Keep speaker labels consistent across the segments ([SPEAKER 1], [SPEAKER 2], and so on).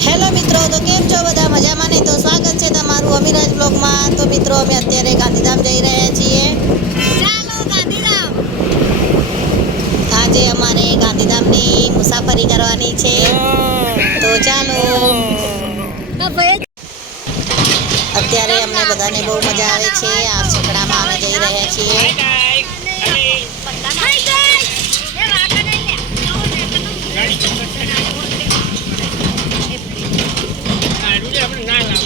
[SPEAKER 1] Hello મિત્રો તો કેમ છો બધા? મજામાં નહીં તો સ્વાગત છે તમારું અમિરાજ બ્લોગમાં. તો મિત્રો અમે અત્યારે ગાંધીધામ જઈ રહ્યા છીએ.
[SPEAKER 2] ચાલો ગાંધીધામ.
[SPEAKER 1] આજે અમારે ગાંધીધામની મુસાફરી કરવાની છે. તો ચાલો. અત્યારે અમને બધાને બહુ મજા આવે છે. આ છકડામાં અમે જઈ રહ્યા છીએ
[SPEAKER 2] હાય ગાઈસ એ વાકા નહીં અરે આપણે અહીંયા નાલવાના સમજાય ને સમજાય છે પડ્યો લીધો આ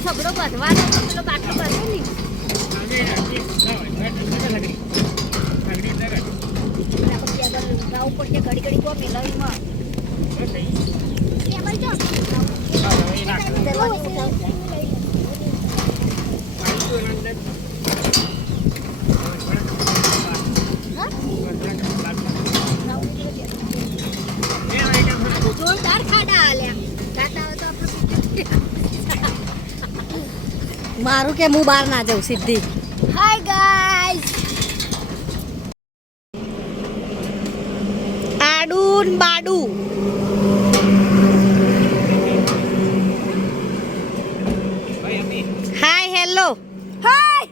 [SPEAKER 2] છોકરો બધવાનો પેલો બાટલો બધે નહીં આપણે આગળ ગાવ પડશે ઘડી ઘડી કો મેલાવીમાં ટેબલ જો જોરદાર ખાડા આલ્યા ખાડા હોય તો આપણે
[SPEAKER 3] મારું કે હું બહાર ના જાઉં સીધી.
[SPEAKER 2] હાય ગાઈસ
[SPEAKER 3] આડું ને બાડું હાય હેલો
[SPEAKER 2] હાય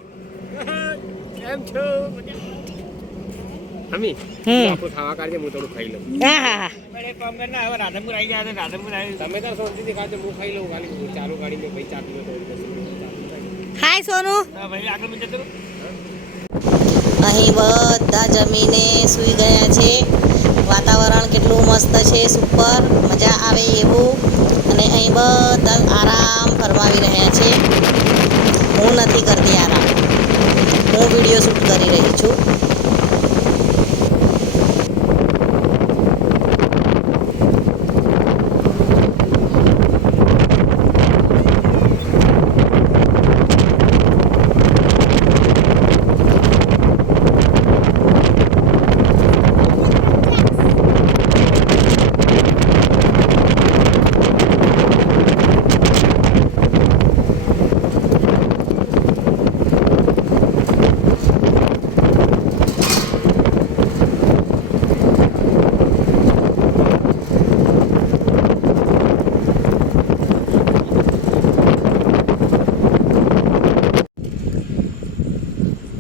[SPEAKER 4] અમી
[SPEAKER 3] હમ.
[SPEAKER 4] આખું ખાવા કાઢજે હું થોડું ખાઈ લઉં.
[SPEAKER 3] હા હા હા.
[SPEAKER 4] તમે તાર શાંતિથી ખાજો હું ખાઈ લઉં ખાલી હું ચાલુ ભાઈ લો થોડી દસ મિનિટ ચાલુ થાય.
[SPEAKER 3] હાય સોનુ?
[SPEAKER 1] અહીં બધા જમીને સૂઈ ગયા છે. વાતાવરણ કેટલું મસ્ત છે સુપર મજા આવે એવું. અને અહીં બધા આરામ ફરમાવી રહ્યા છે. હું નથી કરતી આરામ. હું વીડિયો શૂટ કરી રહી છું.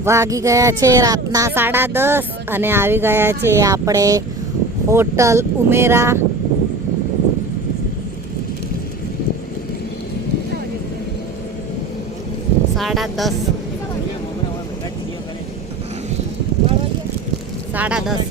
[SPEAKER 3] વાગી ગયા છે રાતના સાડા દસ અને આવી ગયા છે આપણે હોટલ ઉમેરા. સાડા દસ. સાડા દસ.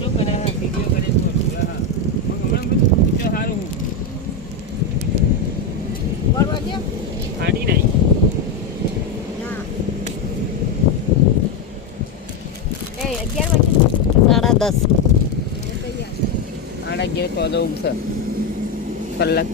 [SPEAKER 3] સાડા દસ.
[SPEAKER 4] આડા ગયો તો ઊંઘશે. કલાક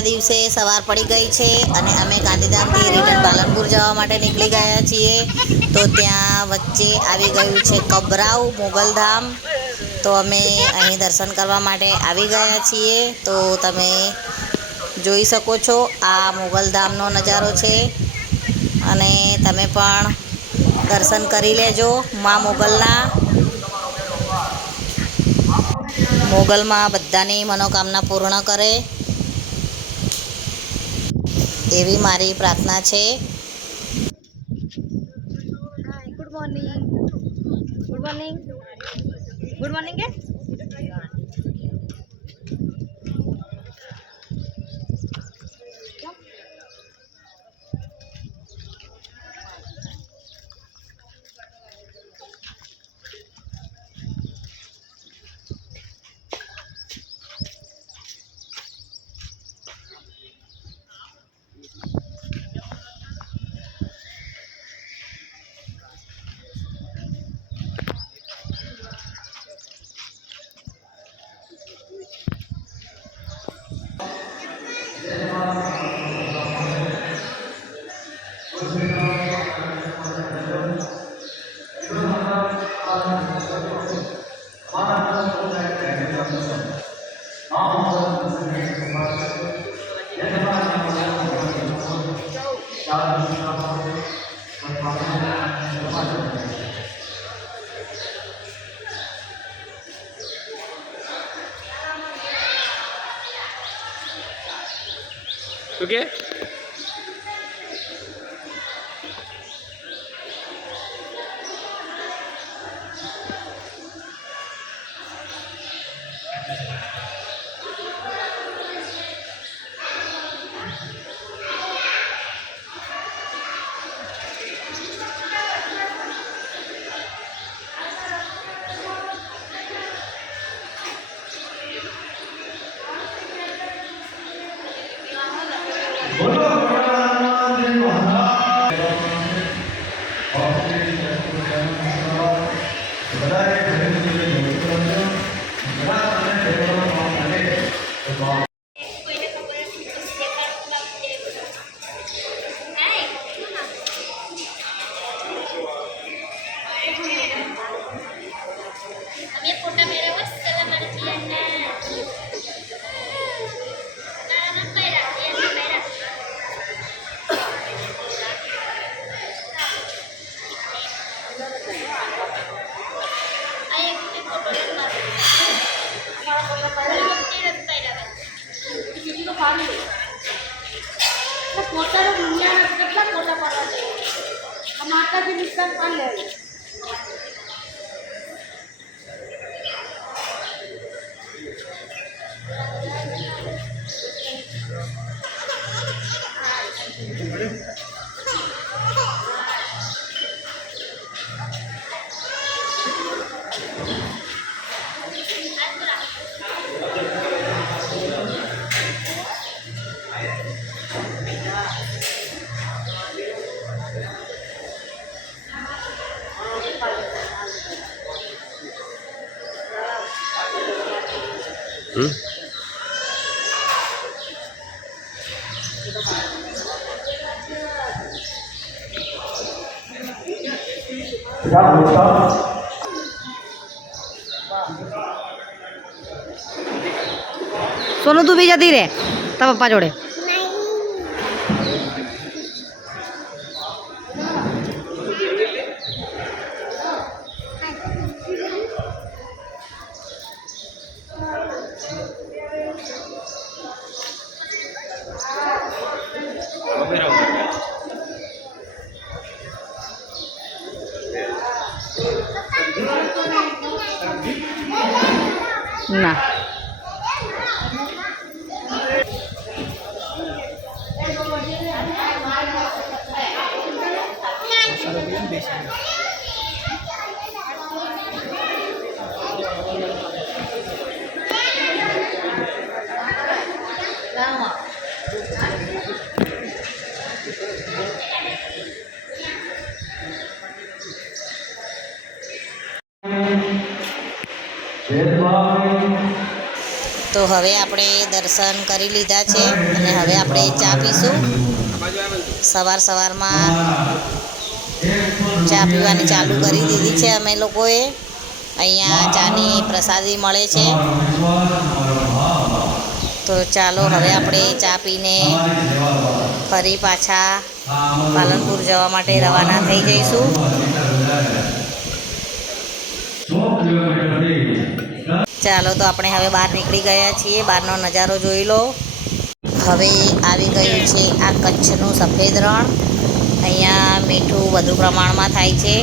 [SPEAKER 1] બીજા દિવસે સવાર પડી ગઈ છે અને અમે ગાંધીધામથી રિટર્ન પાલનપુર જવા માટે નીકળી ગયા છીએ. તો ત્યાં વચ્ચે આવી ગયું છે કબરાવ મોગલધામ તો અમે અહીં દર્શન કરવા માટે આવી ગયા છીએ. તો તમે જોઈ શકો છો આ મોગલધામનો નજારો છે. અને તમે પણ દર્શન કરી લેજો મા મોગલના. મોગલમાં બધાની મનોકામના પૂર્ણ કરે. એવી મારી પ્રાર્થના છે.
[SPEAKER 2] Good morning good morning good morning કે
[SPEAKER 5] ఓకే 他就是翻脸。પાડ લે
[SPEAKER 6] હમ
[SPEAKER 7] સોનું તું બી જતી રે તારા 嗯呐。
[SPEAKER 1] તો હવે આપણે દર્શન કરી લીધા છે અને હવે આપણે ચા પીશું. સવાર સવારમાં ચા પીવાની ચાલુ કરી દીધી છે અમે લોકોએ. અહીંયા ચાની પ્રસાદી મળે છે. તો ચાલો હવે આપણે ચા પીને ફરી પાછા પાલનપુર જવા માટે રવાના થઈ જઈશું. ચાલો તો આપણે હવે બહાર નીકળી ગયા છીએ. બહારનો નજારો જોઈ લો. હવે આવી ગયું છે આ કચ્છનું સફેદ રણ. અહીંયા મીઠું વધુ પ્રમાણમાં થાય છે.